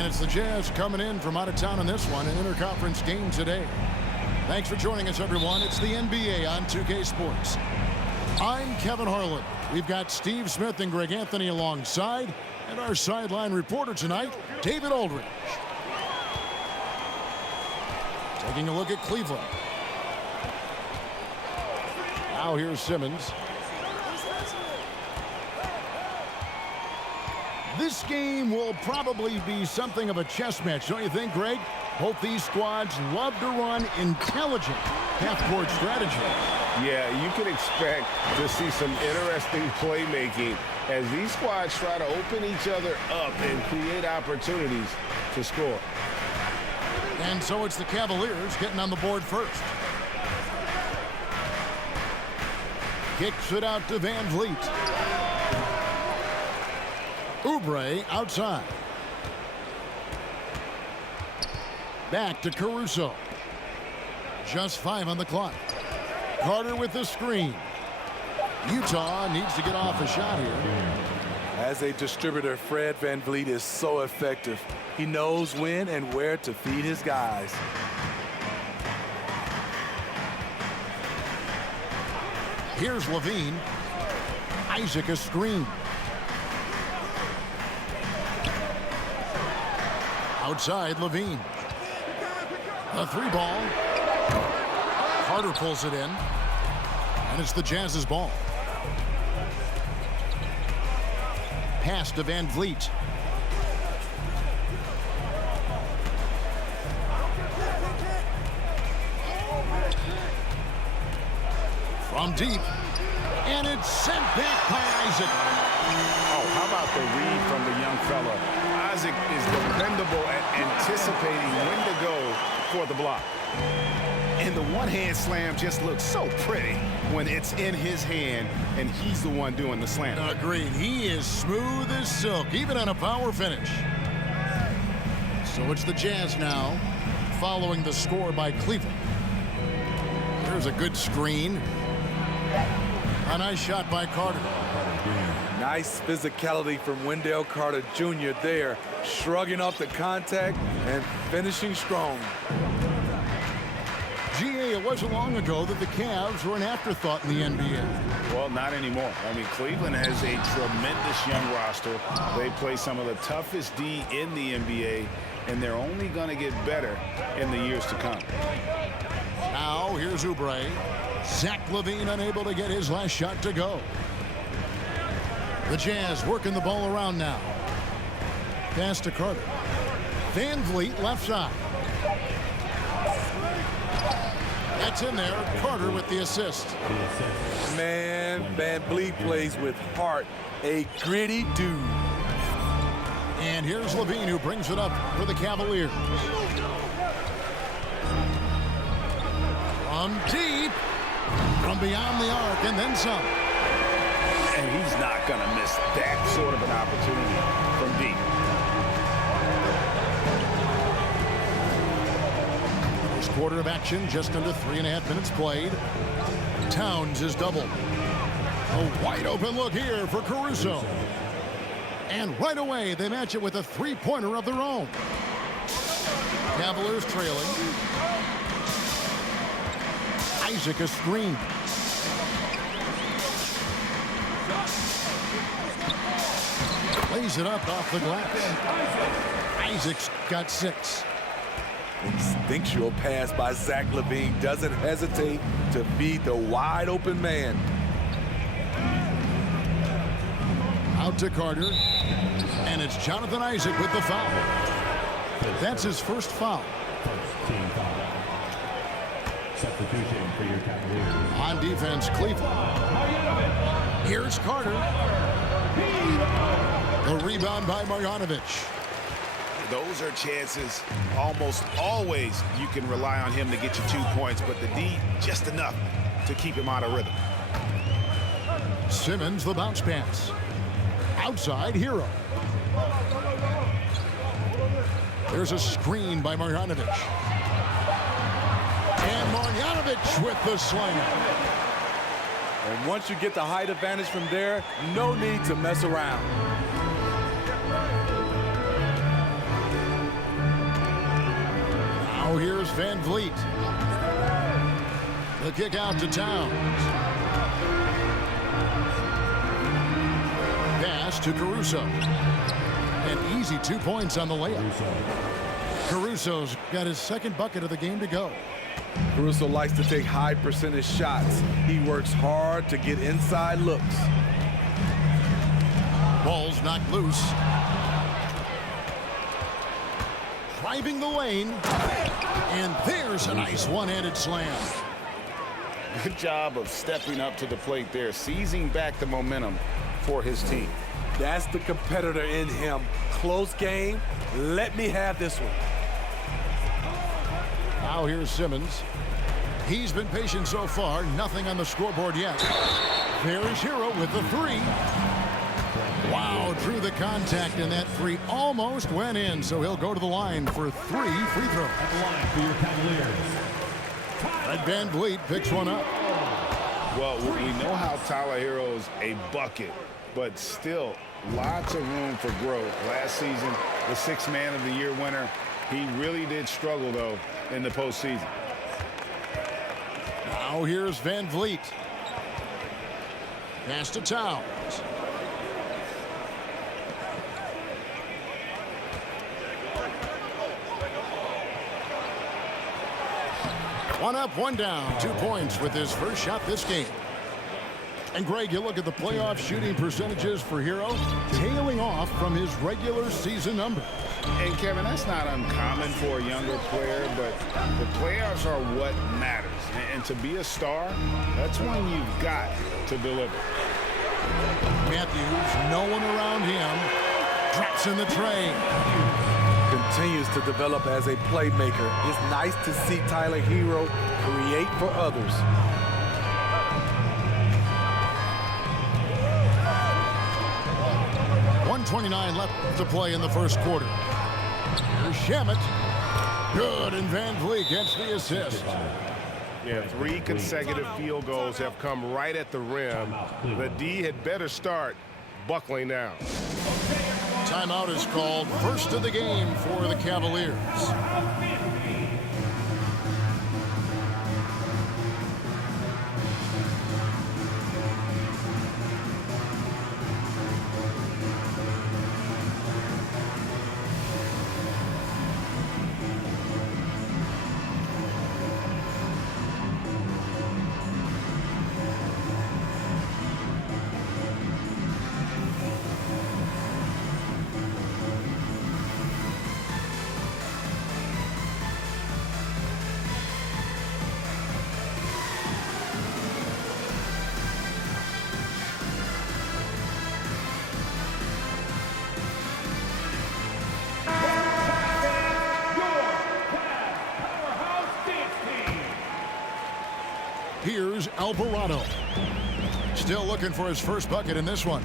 And it's the Jazz coming in from out of town on this one, an interconference game today. Thanks for joining us, everyone. It's the NBA on 2K Sports. I'm Kevin Harlan. We've got Steve Smith and Greg Anthony alongside, and our sideline reporter tonight, David Aldridge. Taking a look at Cleveland. Now here's Simmons. This game will probably be something of a chess match, don't you think, Greg? Both these squads love to run intelligent half-court strategy. Yeah, you can expect to see some interesting playmaking as these squads try to open each other up and create opportunities to score. And so it's the Cavaliers getting on the board first. Kicks it out to Van Vliet. Oubre outside. Back to Caruso. Just 5 on the clock. Carter with the screen. Utah needs to get off a shot here. As a distributor, Fred Van Vliet is so effective. He knows when and where to feed his guys. Here's Levine. Isaac a screen. Outside, Levine. A 3-ball. Carter pulls it in. And it's the Jazz's ball. Pass to Van Vliet. From deep. And it's sent back by Isaac. Oh, how about the read from the young fella? Isaac is dependable at anticipating when to go for the block. And the one-hand slam just looks so pretty when it's in his hand and he's the one doing the slam. Agreed. He is smooth as silk, even on a power finish. So it's the Jazz now, following the score by Cleveland. There's a good screen. A nice shot by Carter. Nice physicality from Wendell Carter Jr. there, shrugging off the contact and finishing strong. GA, it wasn't long ago that the Cavs were an afterthought in the NBA. Well, not anymore. I mean, Cleveland has a tremendous young roster. They play some of the toughest D in the NBA, and they're only going to get better in the years to come. Now, here's Oubre. Zach LaVine unable to get his last shot to go. The Jazz working the ball around now. Pass to Carter. Van Vliet left side. That's in there. Carter with the assist. Man, Van Vliet plays with heart. A gritty dude. And here's Levine, who brings it up for the Cavaliers. From deep. From beyond the arc, and then some. And he's not going to miss that sort of an opportunity from deep. First quarter of action, just under 3.5 minutes played. Towns is doubled. A wide open look here for Caruso. And right away, they match it with a three-pointer of their own. Cavaliers trailing. Isaac a screen. Lays it up off the glass. Isaac's got 6. Instinctual pass by Zach LaVine doesn't hesitate to feed the wide open man. Out to Carter. And it's Jonathan Isaac with the foul. That's his first foul. Substitution for your Cavaliers. On defense, Cleveland. Here's Carter. The rebound by Marjanovic. Those are chances almost always you can rely on him to get you 2 points, but the D just enough to keep him out of rhythm. Simmons, the bounce pass. Outside, Herro. There's a screen by Marjanovic. And Marjanovic with the slam. And once you get the height advantage from there, no need to mess around. Now here's Van Vliet. The kick out to Towns. Pass to Caruso. An easy 2 points on the layup. Caruso's got his second bucket of the game to go. Caruso likes to take high percentage shots. He works hard to get inside looks. Ball's knocked loose. Driving the lane. And there's a nice one-handed slam. Good job of stepping up to the plate there, seizing back the momentum for his team. That's the competitor in him. Close game. Let me have this one. Now here's Simmons. He's been patient so far. Nothing on the scoreboard yet. There's Herro with the three. Wow, drew the contact, and that three almost went in, so he'll go to the line for 3 free throws. At the line for your Cavaliers. Fred Van Vliet picks one up. Well, we know how Tyler Herro's a bucket, but still lots of room for growth. Last season, the 6th Man of the Year winner, he really did struggle, though, in the postseason. Now here's Van Vliet. Pass to Towns. One up, one down. 2 points with his first shot this game. And Greg, you look at the playoff shooting percentages for Herro, tailing off from his regular season numbers. And Kevin, that's not uncommon for a younger player, but the playoffs are what matters. And to be a star, that's when you've got to deliver. Matthews, no one around him, drops in the tray. Continues to develop as a playmaker. It's nice to see Tyler Herro create for others. .29 left to play in the first quarter. Here's Shamet. Good, and Van Vliet gets the assist. Yeah, 3 consecutive field goals have come right at the rim. The D had better start buckling down. Timeout is called. First of the game for the Cavaliers. Here's Alvarado. Still looking for his first bucket in this one.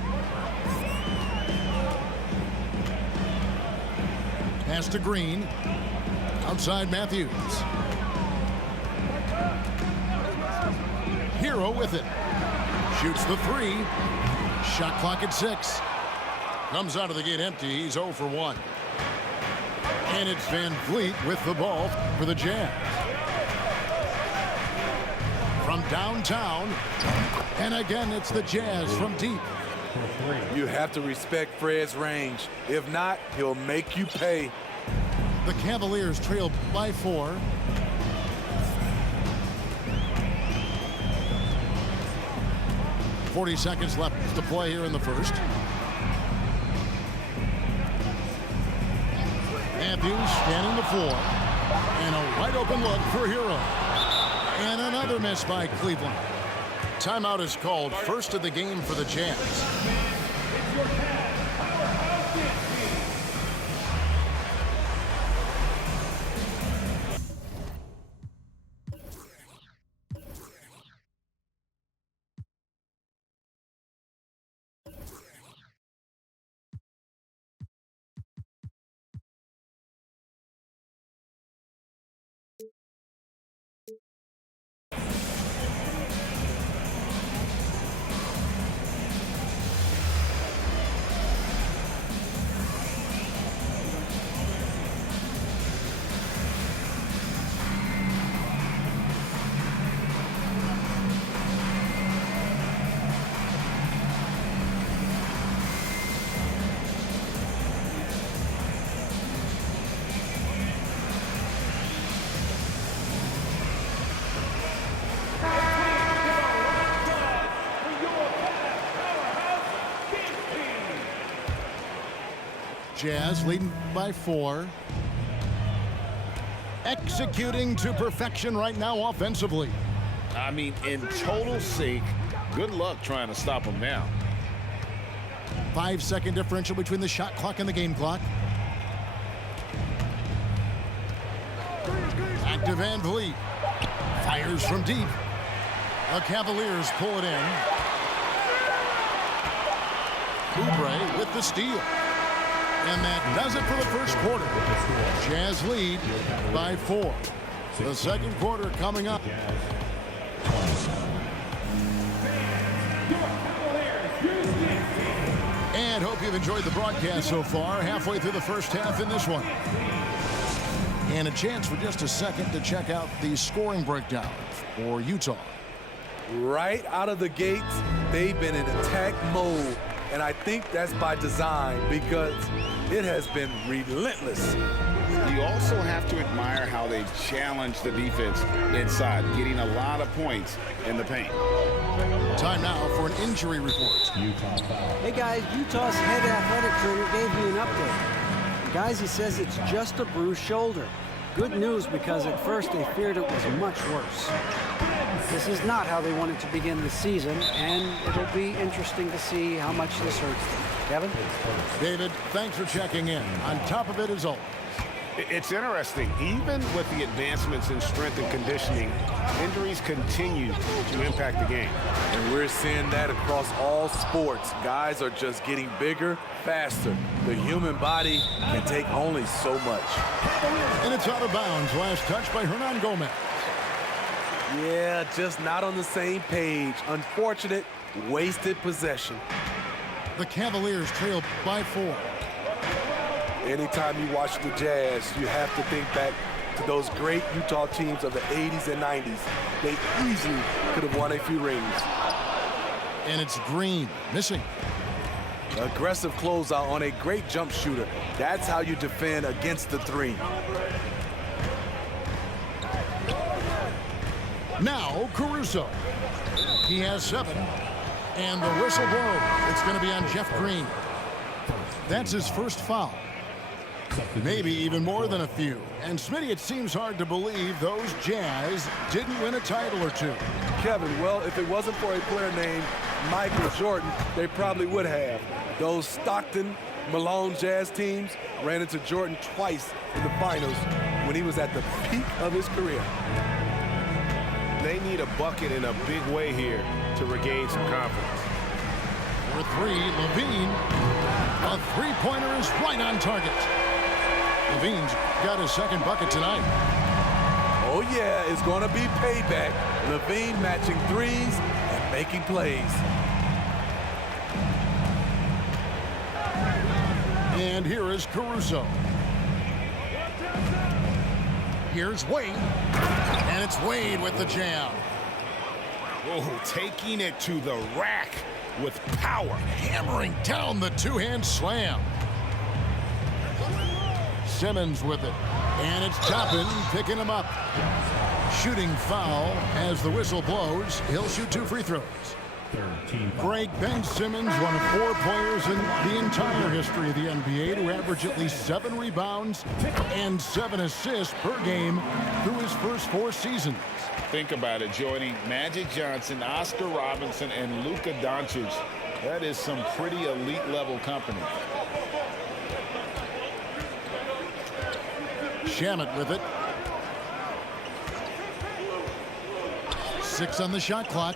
Pass to Green. Outside Matthews. Herro with it. Shoots the three. Shot clock at 6. Comes out of the gate empty. He's 0 for 1. And it's Van Vliet with the ball for the Jazz. From downtown, and again it's the Jazz from deep. You have to respect Fred's range. If not, he'll make you pay. The Cavaliers trail by 4. .40 seconds left to play here in the first. Matthews scanning the floor, and a wide open look for Herro. And another miss by Cleveland. Timeout is called. First of the game for the Jazz. Jazz leading by 4. Executing to perfection right now offensively. I mean, in total sync. Good luck trying to stop them now. 5-second differential between the shot clock and the game clock. Back to Van Vliet. Fires from deep. The Cavaliers pull it in. Oubre with the steal. And that does it for the first quarter. Jazz lead by 4. The second quarter coming up. And hope you've enjoyed the broadcast so far. Halfway through the first half in this one. And a chance for just a second to check out the scoring breakdown for Utah. Right out of the gates, they've been in attack mode. And I think that's by design because it has been relentless. You also have to admire how they've challenged the defense inside, getting a lot of points in the paint. Time now for an injury report. Hey guys, Utah's head athletic trainer gave me an update. Guys, he says it's just a bruised shoulder. Good news because at first they feared it was much worse. This is not how they wanted to begin the season, and it'll be interesting to see how much this hurts them. Kevin? David, thanks for checking in. On top of it as always. It's interesting. Even with the advancements in strength and conditioning, injuries continue to impact the game. And we're seeing that across all sports. Guys are just getting bigger, faster. The human body can take only so much. And it's out of bounds. Last touch by Hernan Gomez. Yeah, just not on the same page. Unfortunate, wasted possession. The Cavaliers trail by 4. Anytime you watch the Jazz, you have to think back to those great Utah teams of the 80s and 90s. They easily could have won a few rings. And it's Green missing. Aggressive closeout on a great jump shooter. That's how you defend against the 3. Now Caruso. He has 7. And the whistle blows. It's going to be on Jeff Green. That's his first foul. Maybe even more than a few. And Smitty, it seems hard to believe those Jazz didn't win a title or 2. Kevin, well, if it wasn't for a player named Michael Jordan, they probably would have. Those Stockton, Malone Jazz teams ran into Jordan twice in the finals when he was at the peak of his career. They need a bucket in a big way here to regain some confidence. For 3, Levine. A three-pointer is right on target. Levine's got his second bucket tonight. Oh, yeah, it's going to be payback. Levine matching threes and making plays. And here is Caruso. Here's Wade. And it's Wade with the jam. Oh, taking it to the rack with power. Hammering down the two-hand slam. Simmons with it. And it's Toppin picking him up. Shooting foul as the whistle blows. He'll shoot 2 free throws. Greg Ben Simmons, one of 4 players in the entire history of the NBA to average at least 7 rebounds and 7 assists per game through his first 4 seasons. Think about it, joining Magic Johnson, Oscar Robinson, and Luka Doncic. That is some pretty elite level company. Shamet with it. 6 on the shot clock.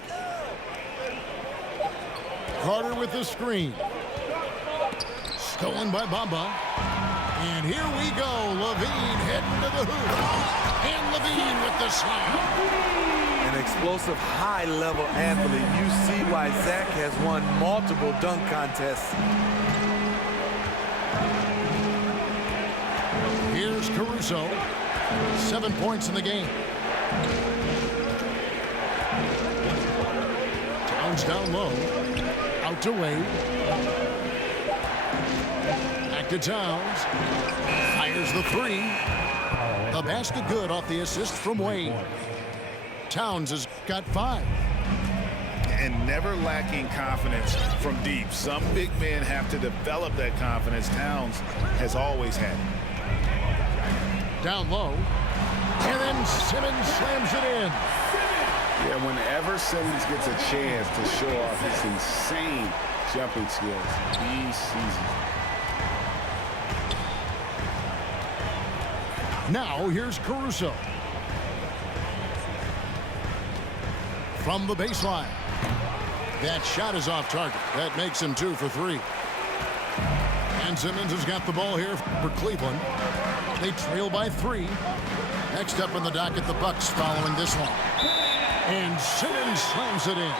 Carter with the screen. Stolen by Bamba. And here we go. Levine heading to the hoop. And Levine with the slam. An explosive high-level athlete. You see why Zach has won multiple dunk contests. Here's Caruso. 7 points in the game. Towns down low. Out to Wade. Back to Towns. Fires the 3. The basket good off the assist from Wade. Towns has got 5. and never lacking confidence from deep. Some big men have to develop that confidence. Towns has always had it. Down low. And then Simmons slams it in. Yeah, whenever Simmons gets a chance to show off his insane jumping skills, he seizes it. Now here's Caruso. From the baseline. That shot is off target. That makes him 2 for 3. And Simmons has got the ball here for Cleveland. They trail by 3. Next up in the docket, the Bucks following this one. And Simmons slams it in.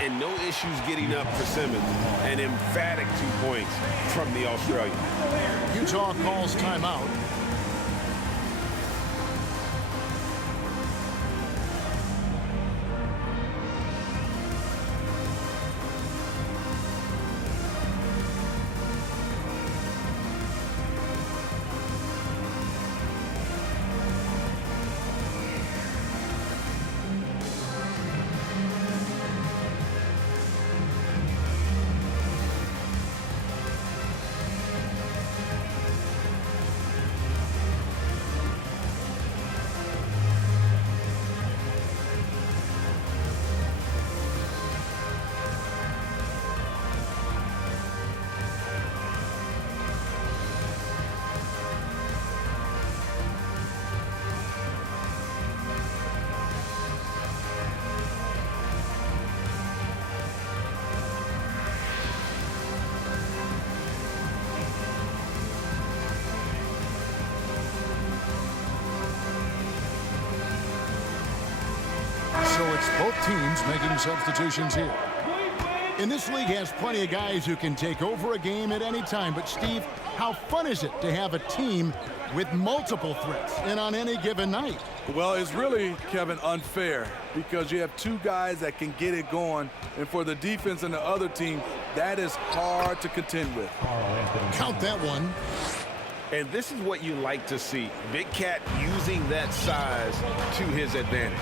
And no issues getting up for Simmons. An emphatic 2 points from the Australian. Utah calls timeout. So it's both teams making substitutions here. And this league has plenty of guys who can take over a game at any time. But, Steve, how fun is it to have a team with multiple threats and on any given night? Well, it's really, Kevin, unfair because you have 2 guys that can get it going. And for the defense and the other team, that is hard to contend with. Count that one. And this is what you like to see. Big Cat using that size to his advantage.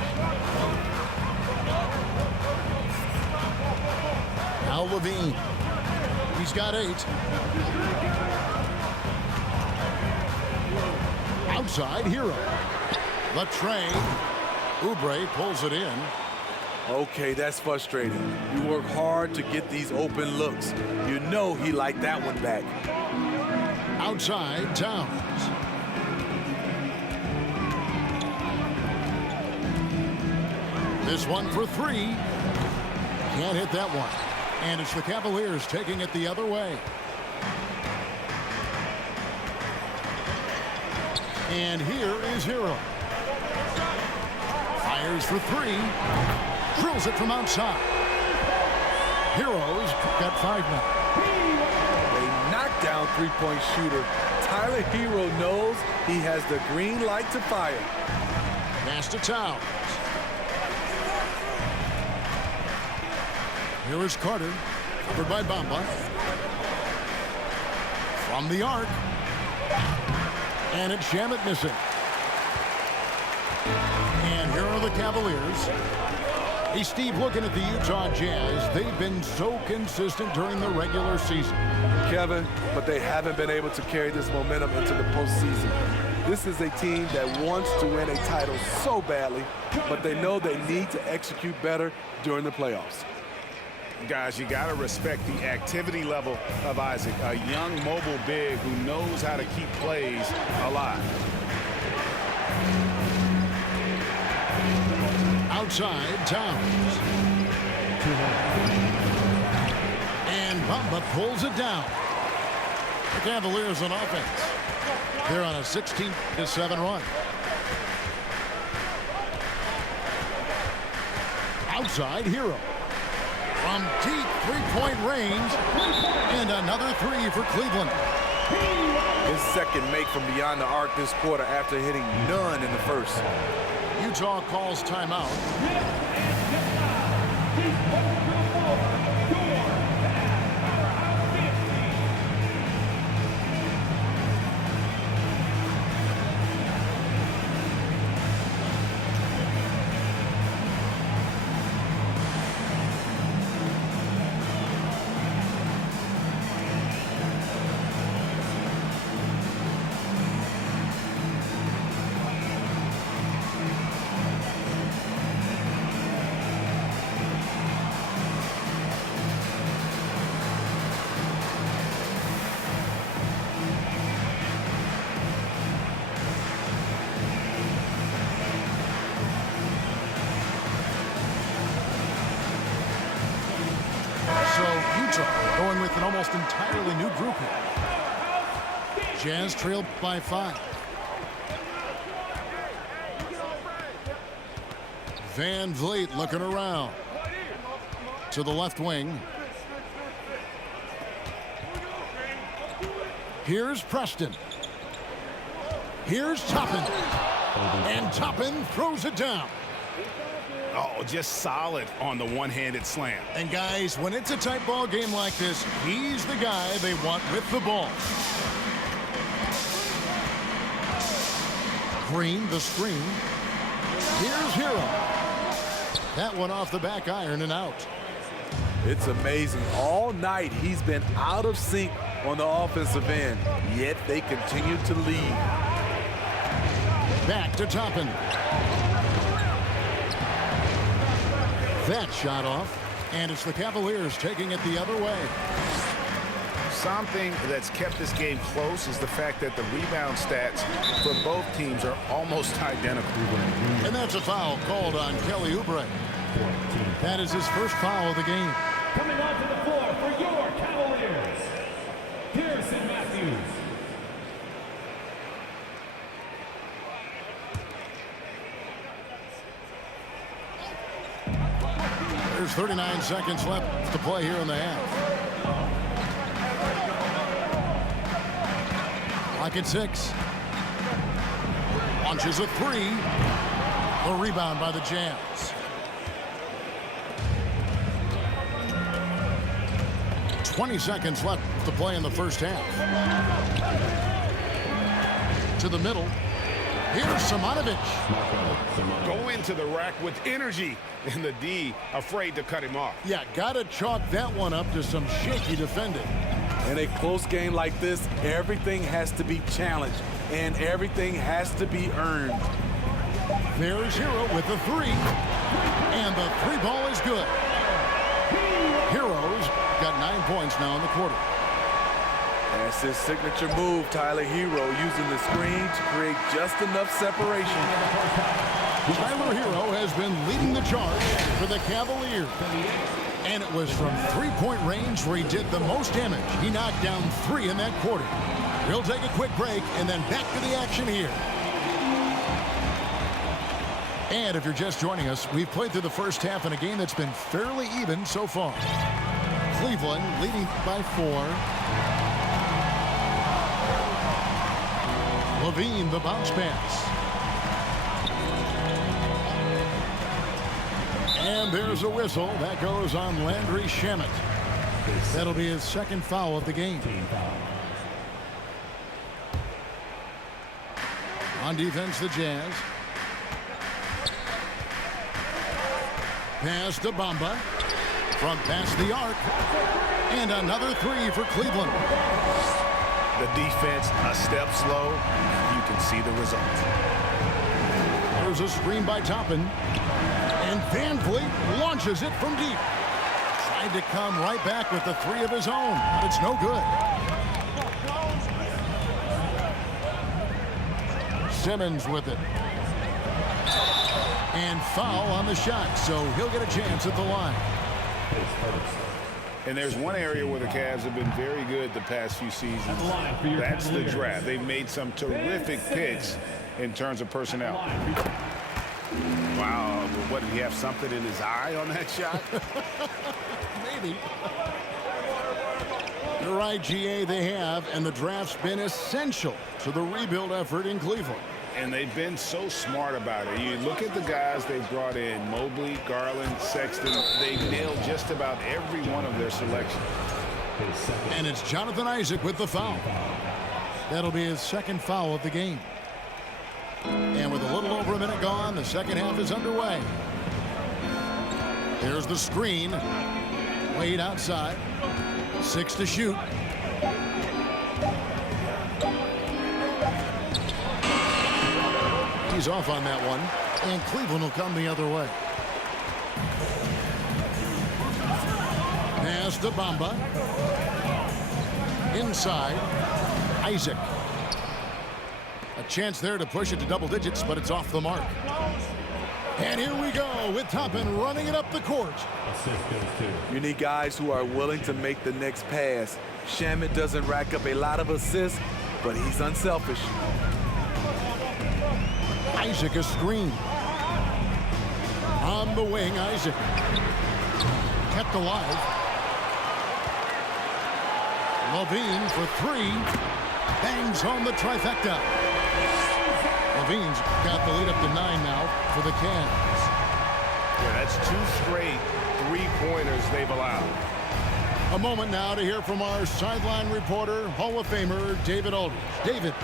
Now Levine. He's got 8. Outside, Herro. The tray. Oubre pulls it in. Okay, that's frustrating. You work hard to get these open looks. You know he liked that one back. Outside, Towns. This one for 3. Can't hit that one. And it's the Cavaliers taking it the other way. And here is Herro. Fires for 3. Drills it from outside. Herro's got 5 now. A knockdown three-point shooter. Tyler Herro knows he has the green light to fire. Pass to Towns. Here is Carter, covered by Bamba. From the arc. And it's Shamet missing. And here are the Cavaliers. Hey, Steve, looking at the Utah Jazz, they've been so consistent during the regular season. Kevin, but they haven't been able to carry this momentum into the postseason. This is a team that wants to win a title so badly, but they know they need to execute better during the playoffs. Guys, you got to respect the activity level of Isaac, a young mobile big who knows how to keep plays alive. Outside, Towns. And Bamba pulls it down. The Cavaliers on offense. They're on a 16-7 run. Outside, Herro. From deep three-point range. And another 3 for Cleveland. His second make from beyond the arc this quarter after hitting none in the first. Utah calls timeout. almost entirely new group here. Jazz trailed by 5. Van Vliet looking around to the left wing. Here's Preston. Here's Toppin. And Toppin throws it down. Oh, just solid on the one-handed slam. And guys, when it's a tight ball game like this, he's the guy they want with the ball. Green, the screen. Here's Herro. That one off the back iron and out. It's amazing. All night he's been out of sync on the offensive end, yet they continue to lead. Back to Toppin. That shot off, and it's the Cavaliers taking it the other way. Something that's kept this game close is the fact that the rebound stats for both teams are almost identical. And that's a foul called on Kelly Oubre. That is his first foul of the game. Coming onto the floor for your Cavaliers, Pearson Matthews. There's 39 seconds left to play here in the half. Clock at 6. Launches a 3. A rebound by the Jazz. 20 seconds left to play in the first half. To the middle. Here's Simonovic. Go into the rack with energy, and the D afraid to cut him off. Yeah, gotta chalk that one up to some shaky defending. In a close game like this, everything has to be challenged, and everything has to be earned. There's Herro with the 3. And the 3 ball is good. Herro's got 9 points now in the quarter. That's his signature move, Tyler. Herro using the screen to create just enough separation. Tyler Herro has been leading the charge for the Cavaliers. And it was from 3-point range where he did the most damage. He knocked down 3 in that quarter. We'll take a quick break and then back to the action here. And if you're just joining us, we've played through the first half in a game that's been fairly even so far. Cleveland leading by 4. Levine, the bounce pass. And there's a whistle. That goes on Landry Shamet. That'll be his second foul of the game. On defense, the Jazz. Pass to Bamba. From past the arc. And another 3 for Cleveland. The defense a step slow. You can see the result. There's a screen by Toppin. And Van Vliet launches it from deep. Tried to come right back with the 3 of his own, but it's no good. Simmons with it. And foul on the shot, so he'll get a chance at the line. And there's one area where the Cavs have been very good the past few seasons. That's the draft. They've made some terrific picks in terms of personnel. Wow, what, did he have something in his eye on that shot? Maybe. You're right, GA, they have, and the draft's been essential to the rebuild effort in Cleveland. And they've been so smart about it. You look at the guys they've brought in, Mobley, Garland, Sexton. They've nailed just about every one of their selections. And it's Jonathan Isaac with the foul. That'll be his second foul of the game. And with a little over a minute gone, the second half is underway. There's the screen. Wade outside. 6 to shoot. He's off on that one, and Cleveland will come the other way. Pass to Bamba. Inside, Isaac. A chance there to push it to double digits, but it's off the mark. And here we go with Toppin running it up the court. Assist goes to. You need guys who are willing to make the next pass. Shamet doesn't rack up a lot of assists, but he's unselfish. Isaac a screen. On the wing, Isaac. Kept alive. Levine for three. Bangs home the trifecta. Levine's got the lead up to 9 now for the Cavs. Yeah, that's 2 straight three-pointers they've allowed. A moment now to hear from our sideline reporter, Hall of Famer David Aldridge. David.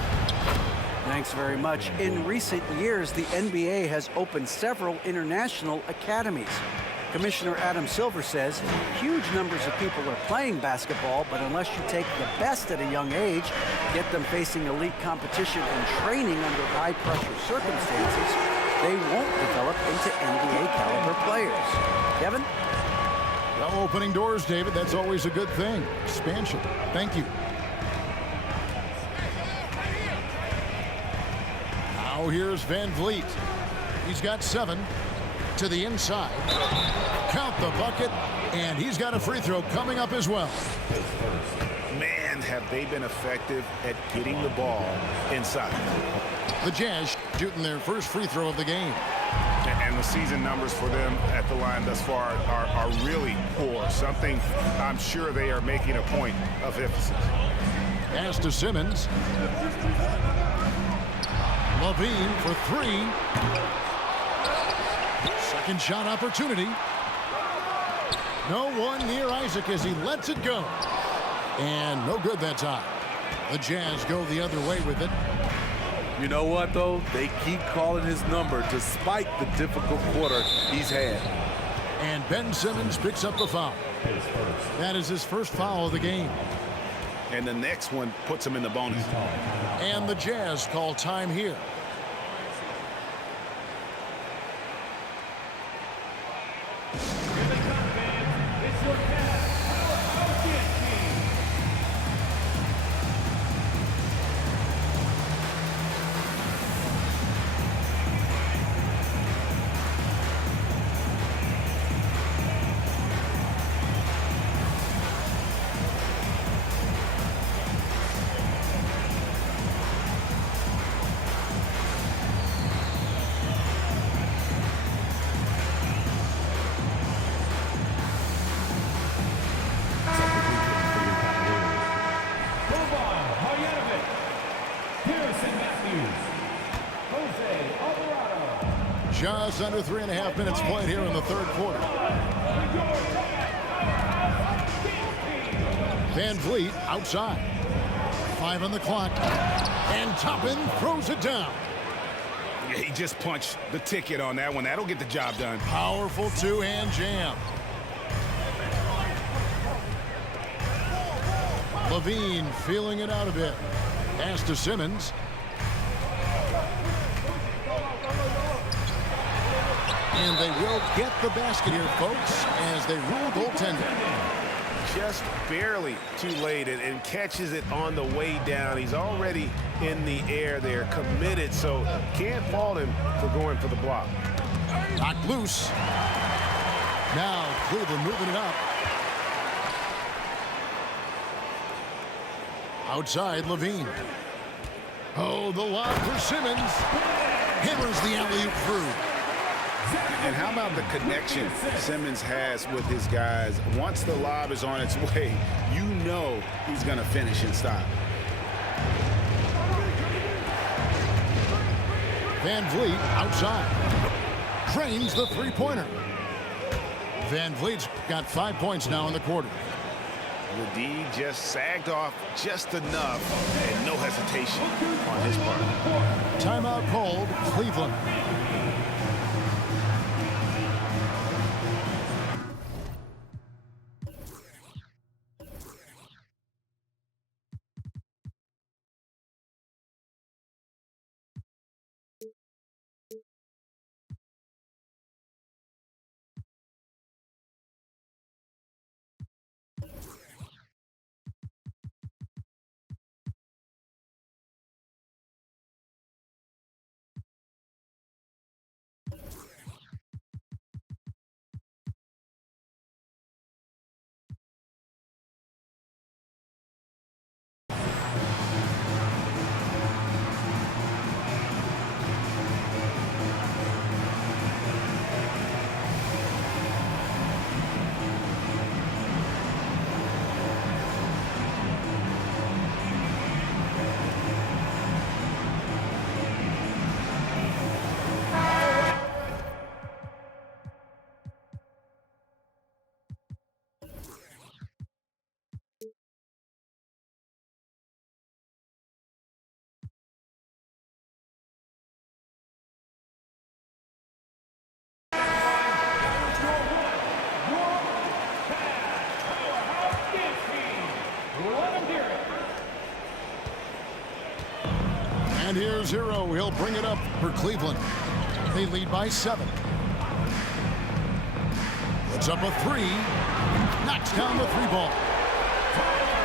Thanks very much. In recent years, the NBA has opened several international academies. Commissioner Adam Silver says huge numbers of people are playing basketball, but unless you take the best at a young age, get them facing elite competition and training under high-pressure circumstances, they won't develop into NBA-caliber players. Kevin? Well, opening doors, David, that's always a good thing. Expansion. Thank you. Now here's Van Vliet. He's got 7 to the inside. Count the bucket, and he's got a free throw coming up as well. Man, have they been effective at getting the ball inside. The Jazz shooting their first free throw of the game. And the season numbers for them at the line thus far are really poor. Something I'm sure they are making a point of emphasis. Pass to Simmons. Levine for 3. Second shot opportunity. No one near Isaac as he lets it go. And no good that time. The Jazz go the other way with it. You know what, though? They keep calling his number despite the difficult quarter he's had. And Ben Simmons picks up the foul. That is his first foul of the game. And the next one puts him in the bonus. And the Jazz call time here. Just under 3.5 minutes played here in the third quarter. Van Vliet outside. 5 on the clock. And Toppin throws it down. Yeah, he just punched the ticket on that one. That'll get the job done. Powerful two-hand jam. Levine feeling it out a bit. Pass to Simmons. And they will get the basket here, folks, as they rule goaltender. Just barely too late and catches it on the way down. He's already in the air there, committed, so can't fault him for going for the block. Knocked loose. Now Cleveland moving it up. Outside, Levine. Oh, the lob for Simmons. Hammers the alley-oop through. And how about the connection Simmons has with his guys? Once the lob is on its way, you know he's going to finish in style. Van Vliet outside. Drains the three-pointer. Van Vliet's got 5 points now in the quarter. The D just sagged off just enough and no hesitation on his part. Timeout called, Cleveland. And here's Herro. He'll bring it up for Cleveland. They lead by 7. Puts up a 3. Knocks down the 3-ball.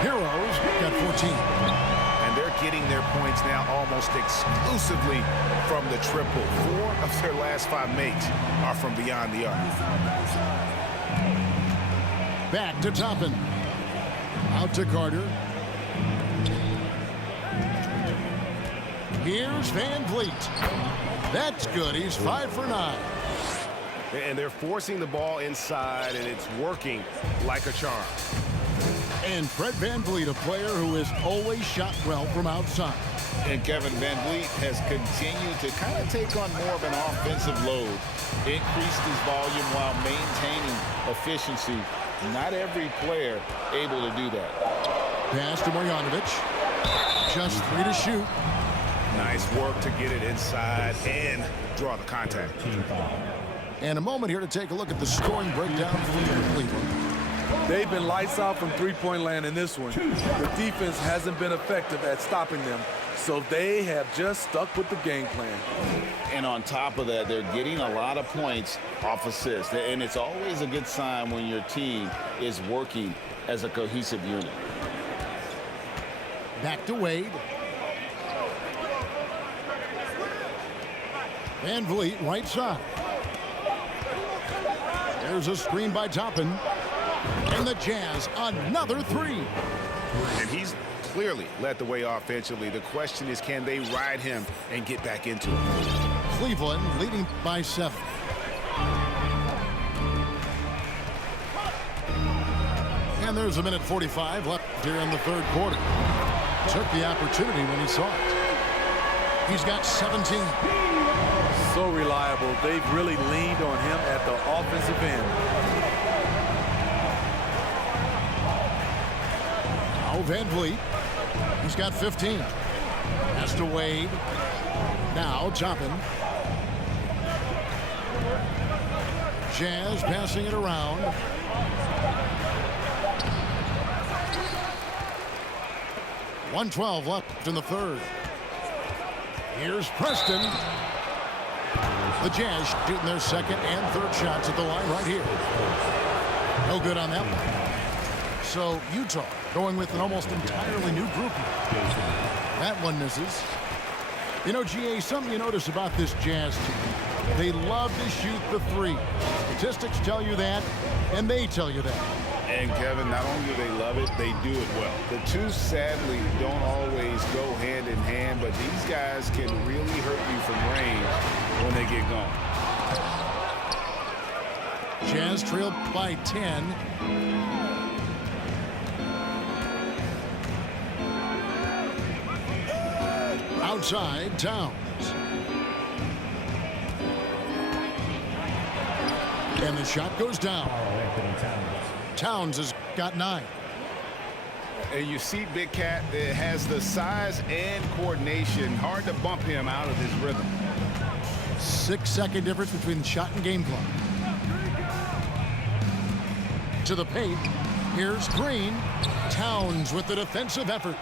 Herro's got 14. And they're getting their points now almost exclusively from the triple. 4 of their last 5 makes are from beyond the arc. Back to Toppin. Out to Carter. Here's Van Vliet. That's good. He's 5 for 9. And they're forcing the ball inside, and it's working like a charm. And Fred Van Vliet, a player who has always shot well from outside. And Kevin Van Vliet has continued to kind of take on more of an offensive load. Increased his volume while maintaining efficiency. Not every player able to do that. Pass to Marjanovic. Just 3 to shoot. Nice work to get it inside and draw the contact. And a moment here to take a look at the scoring breakdown for Cleveland. They've been lights out from three-point land in this one. The defense hasn't been effective at stopping them, so they have just stuck with the game plan. And on top of that, they're getting a lot of points off assists. And it's always a good sign when your team is working as a cohesive unit. Back to Wade. Van Vliet, right side. There's a screen by Toppin. And the Jazz, another 3. And he's clearly led the way offensively. The question is, can they ride him and get back into it? Cleveland leading by 7. And there's a minute 45 left here in the 3rd quarter. Took the opportunity when he saw it. He's got 17. So reliable. They've really leaned on him at the offensive end. Now Van Vliet. He's got 15. Pass to Wade. Now Toppin. Jazz passing it around. .112 left in the 3rd. Here's Preston. The Jazz shooting their 2nd and 3rd shots at the line right here. No good on that one. So Utah going with an almost entirely new group here. That one misses. You know, GA, something you notice about this Jazz team, they love to shoot the 3. Statistics tell you that, and they tell you that. And Kevin, not only do they love it, they do it well. The two sadly don't always go hand in hand, but these guys can really hurt you from range when they get going. Jazz trailed by 10. Outside, Towns. And the shot goes down. Towns has got 9. And you see Big Cat that has the size and coordination. Hard to bump him out of his rhythm. 6-second difference between shot and game clock. To the paint. Here's Green. Towns with the defensive effort.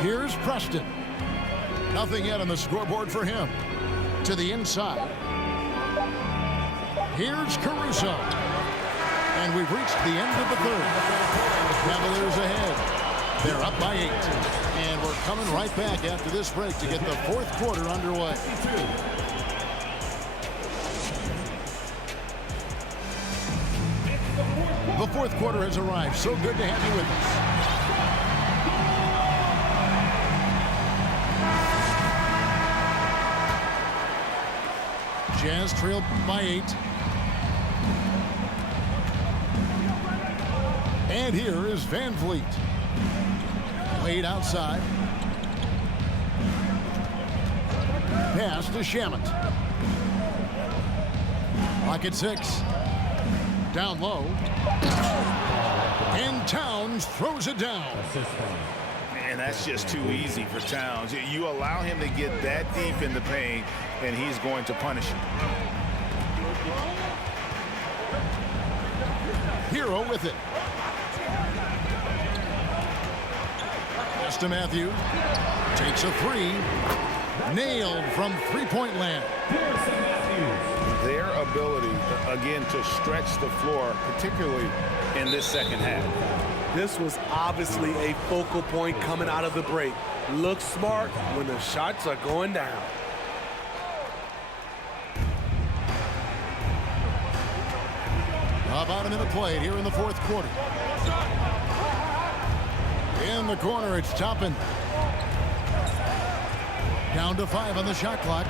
Here's Preston. Nothing yet on the scoreboard for him. To the inside. Here's Caruso. And we've reached the end of the 3rd. Cavaliers ahead. They're up by 8. And we're coming right back after this break to get the 4th quarter underway. The 4th quarter has arrived. So good to have you with us. Jazz trailed by 8. And here is Van Vliet. Wade outside. Pass to Shamet. Clock at 6. Down low. And Towns throws it down. And that's just too easy for Towns. You allow him to get that deep in the paint, and he's going to punish him. Herro with it. Pass to Matthews. Takes a three. Nailed from three-point land. Their ability, again, to stretch the floor, particularly in this second half. This was obviously a focal point coming out of the break. Look smart when the shots are going down. About a minute played here in the fourth quarter. In the corner, it's Toppin. Down to 5 on the shot clock.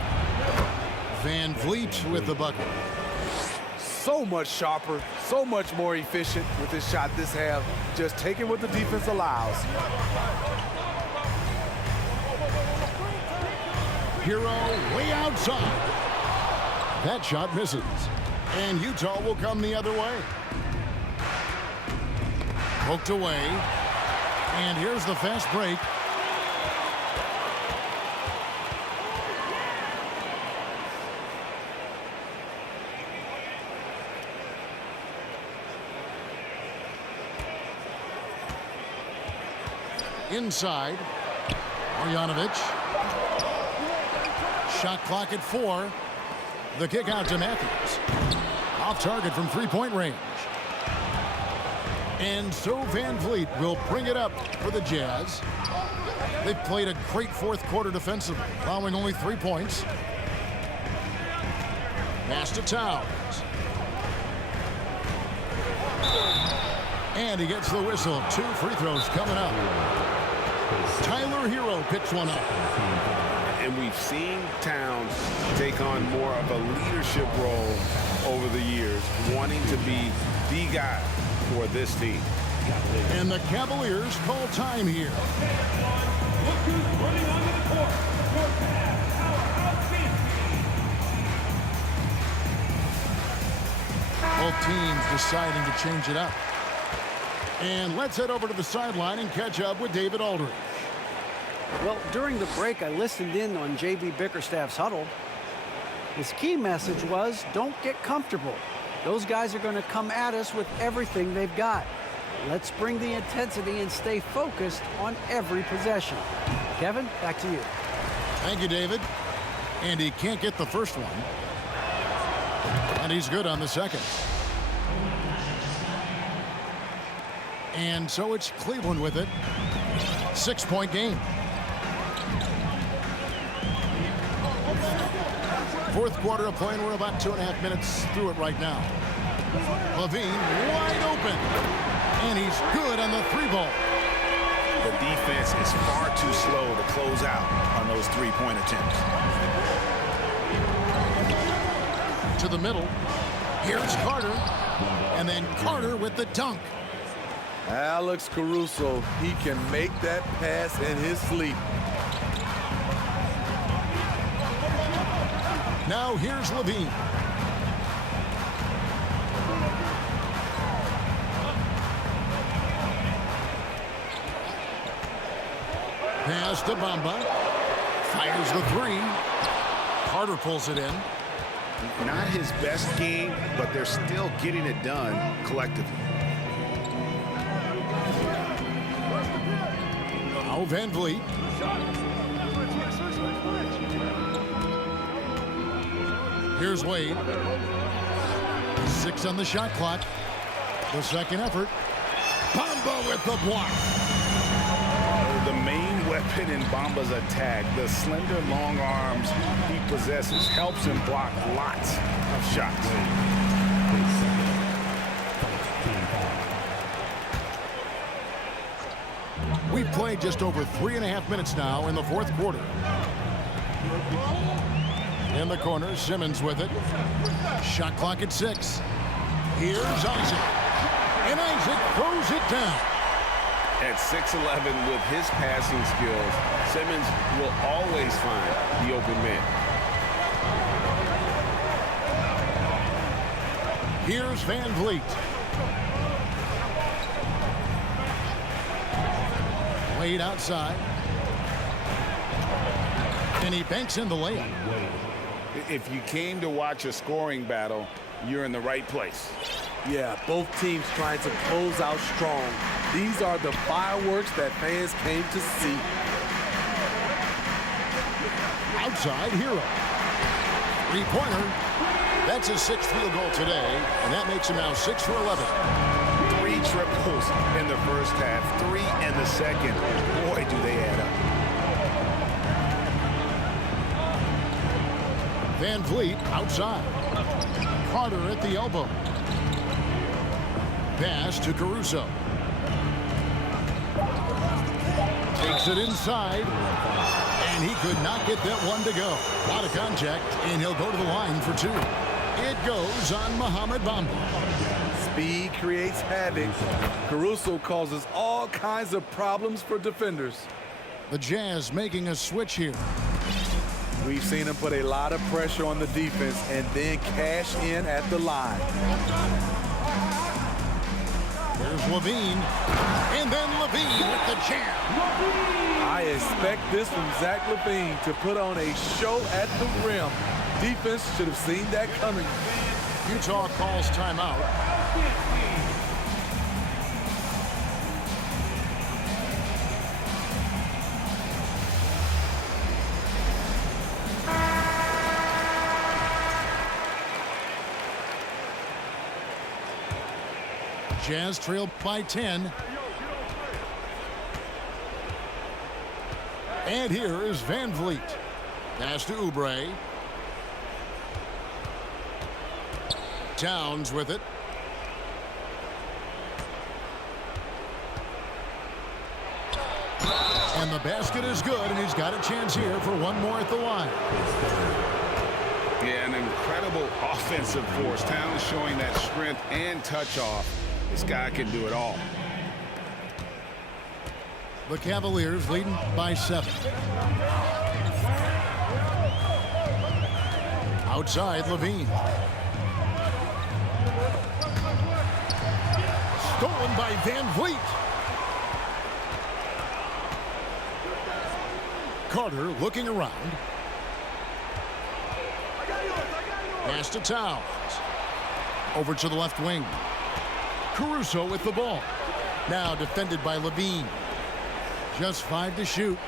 Van Vliet with the bucket. So much sharper, so much more efficient with his shot this half. Just taking what the defense allows. Herro way outside. That shot misses. And Utah will come the other way. Poked away. And here's the fast break. Inside. Marjanovic. Shot clock at 4. The kick out to Matthews. Off target from three-point range. And so Van Vliet will bring it up for the Jazz. They've played a great fourth quarter defensively, allowing only 3 points. Pass to Towns. And he gets the whistle. 2 free throws coming up. Tyler Herro picks one up. And we've seen Towns take on more of a leadership role over the years, wanting to be the guy for this team. And the Cavaliers call time here. Look who's running onto the court. Your powerhouse team. Both teams deciding to change it up. And let's head over to the sideline and catch up with David Aldridge. Well, during the break, I listened in on J.B. Bickerstaff's huddle. His key message was, don't get comfortable. Those guys are going to come at us with everything they've got. Let's bring the intensity and stay focused on every possession. Kevin, back to you. Thank you, David. And he can't get the first one. And he's good on the second. And so it's Cleveland with it. 6-point game. Fourth quarter of play, and we're about 2.5 minutes through it right now. Levine wide open. And he's good on the 3-ball. The defense is far too slow to close out on those three-point attempts. To the middle. Here's Carter. And then Carter with the dunk. Alex Caruso, he can make that pass in his sleep. Now here's Levine. Pass to Bamba. Fires the 3. Carter pulls it in. Not his best game, but they're still getting it done collectively. Now Van Vliet. Here's Wade. 6 on the shot clock. The second effort. Bamba with the block. The main weapon in Bamba's attack, the slender, long arms he possesses, helps him block lots of shots. We've played just over 3.5 minutes now in the fourth quarter. In the corner, Simmons with it. Shot clock at 6. Here's Isaac. And Isaac throws it down. At 6'11", with his passing skills, Simmons will always find the open man. Here's Van Vliet. Wade outside. And he banks in the layup. If you came to watch a scoring battle, you're in the right place. Yeah, both teams trying to close out strong. These are the fireworks that fans came to see. Outside, Herro. Three-pointer. That's his 6th field goal today, and that makes him now 6 for 11. 3 triples in the first half, 3 in the second. Boy, do they add up. Van Vliet outside. Carter at the elbow. Pass to Caruso. Takes it inside. And he could not get that one to go. A lot of contact, and he'll go to the line for 2. It goes on Mohamed Bamba. Speed creates havoc. Caruso causes all kinds of problems for defenders. The Jazz making a switch here. We've seen him put a lot of pressure on the defense and then cash in at the line. There's Levine. And then Levine with the jam. I expect this from Zach Levine to put on a show at the rim. Defense should have seen that coming. Utah calls timeout. Jazz trail by 10. And here is Van Vliet. Pass to Oubre. Towns with it. And the basket is good, and he's got a chance here for one more at the line. Yeah, an incredible offensive force. Towns showing that strength and touch off. This guy can do it all. The Cavaliers leading by 7. Outside, Levine. Stolen by Van Vliet. Carter looking around. Pass to Towns. Over to the left wing. Caruso with the ball. Now defended by Levine. Just 5 to shoot.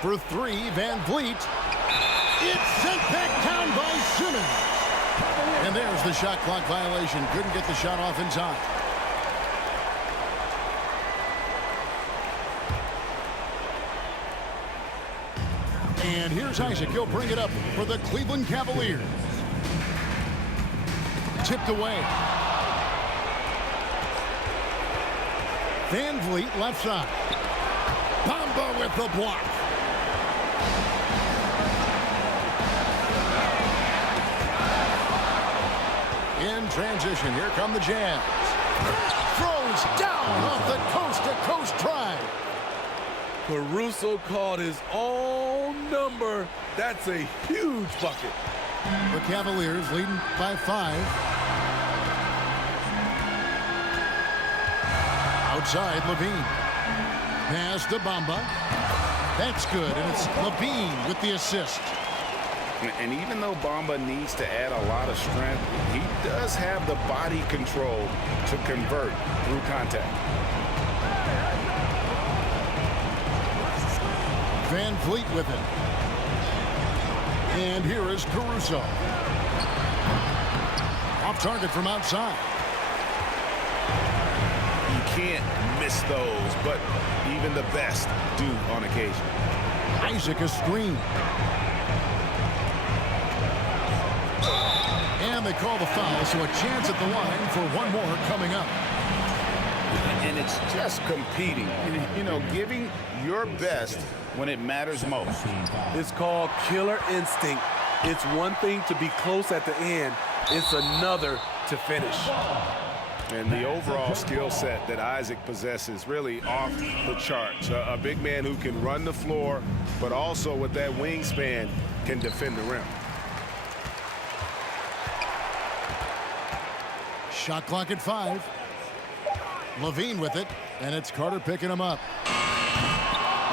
For 3, Van Vliet. It's sent back down by Simmons. And there's the shot clock violation. Couldn't get the shot off in time. And here's Isaac. He'll bring it up for the Cleveland Cavaliers. Tipped away. Van Vliet left side. Bamba with the block. In transition, here come the Jazz. Throws down off the coast-to-coast drive. Caruso called his own number. That's a huge bucket. The Cavaliers leading by 5. Outside, Levine. Pass to Bamba. That's good, and it's Levine with the assist. And even though Bamba needs to add a lot of strength, he does have the body control to convert through contact. Van Vliet with it. And here is Caruso. Off target from outside. You can't miss those, but even the best do on occasion. Isaac a screen. And they call the foul, so a chance at the line for one more coming up. And it's just competing, you know, giving your best when it matters most. It's called killer instinct. It's one thing to be close at the end. It's another to finish. And the overall skill set that Isaac possesses really off the charts. A big man who can run the floor, but also with that wingspan can defend the rim. Shot clock at 5. Levine with it, and it's Carter picking him up.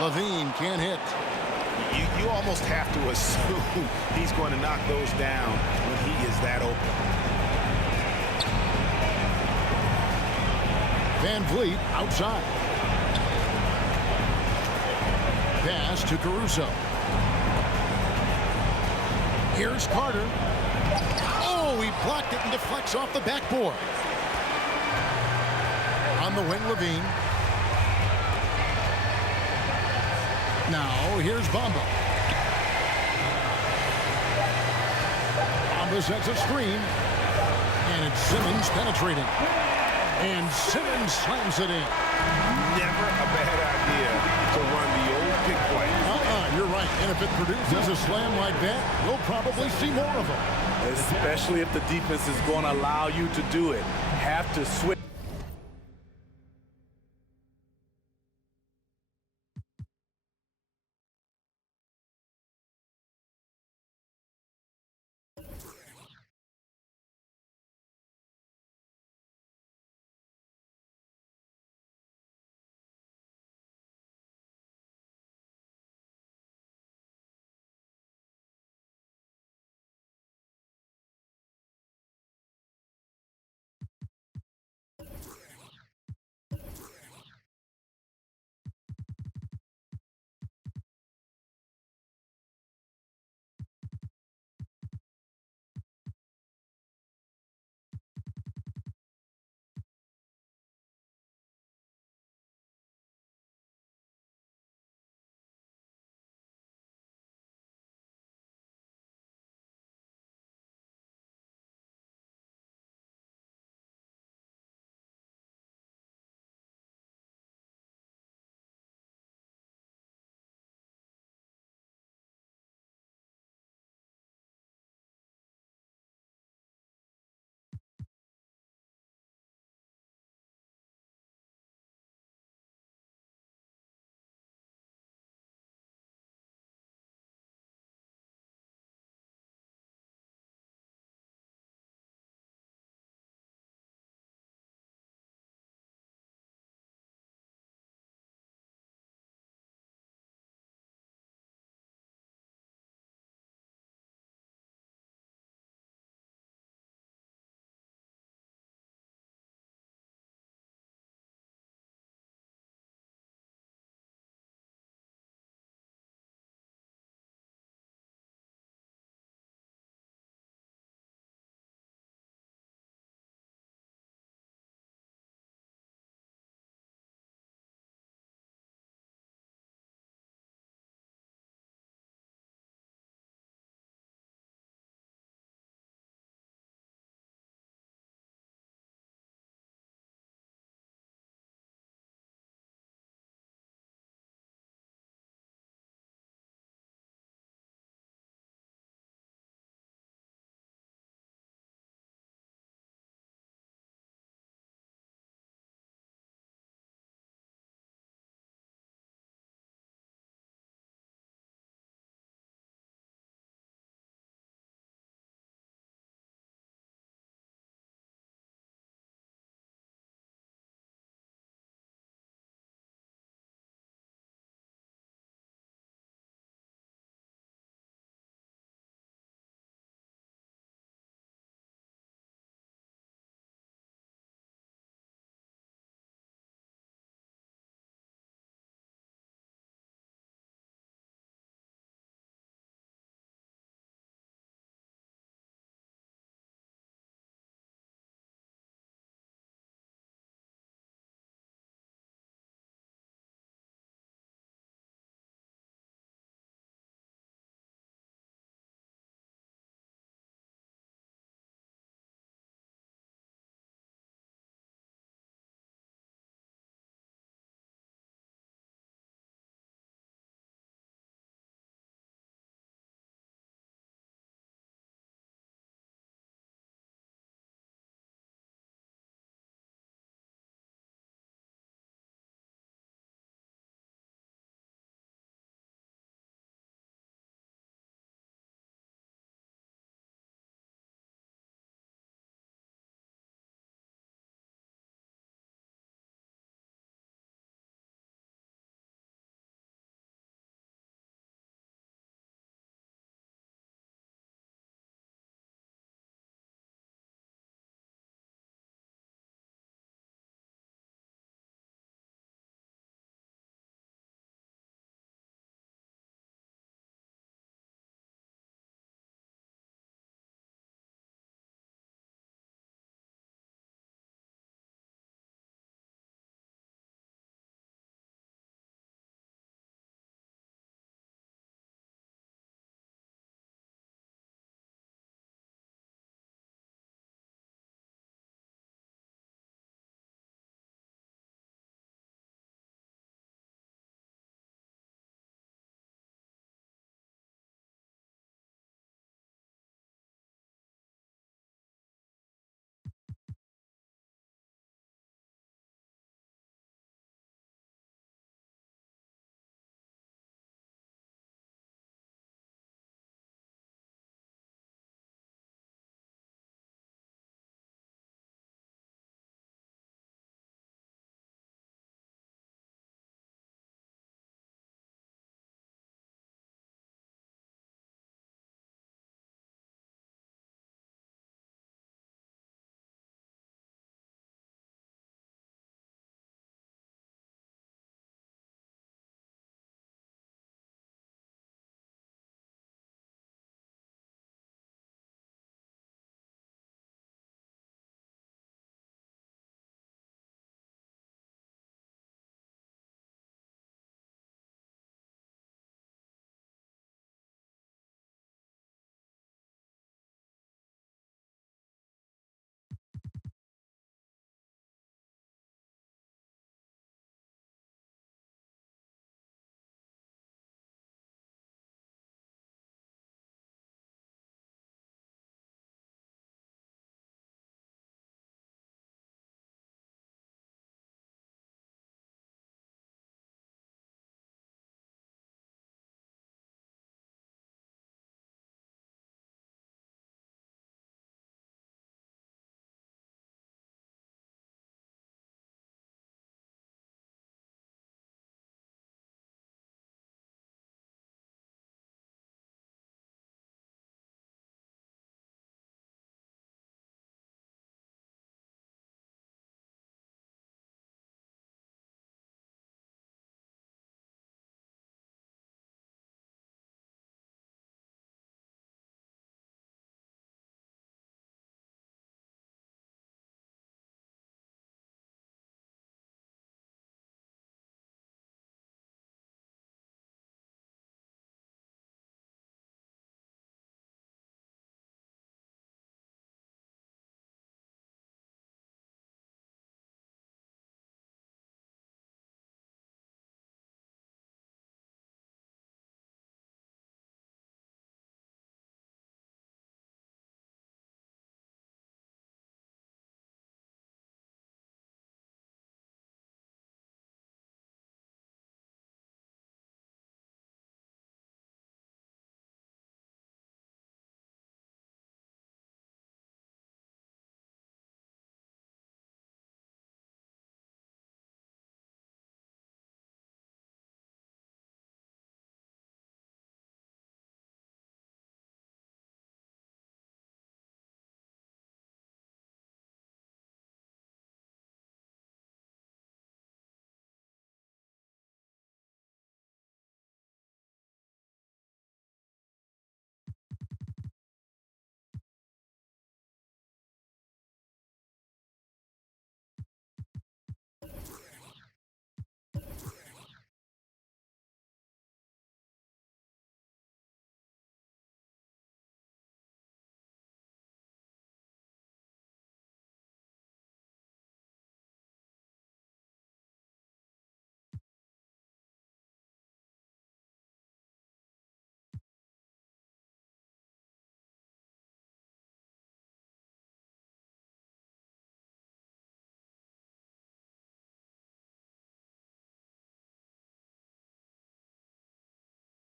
Levine can't hit. You almost have to assume he's going to knock those down when he is that open. Van Vliet outside. Pass to Caruso. Here's Carter. Oh, he blocked it and deflects off the backboard. On the wing, Levine. Now, here's Bamba. Bamba sets a screen. And it's Simmons penetrating. And Simmons slams it in. Never a bad idea to run the old pick play. You're right. And if it produces a slam like that, we'll probably see more of them. Especially if the defense is going to allow you to do it. Have to switch.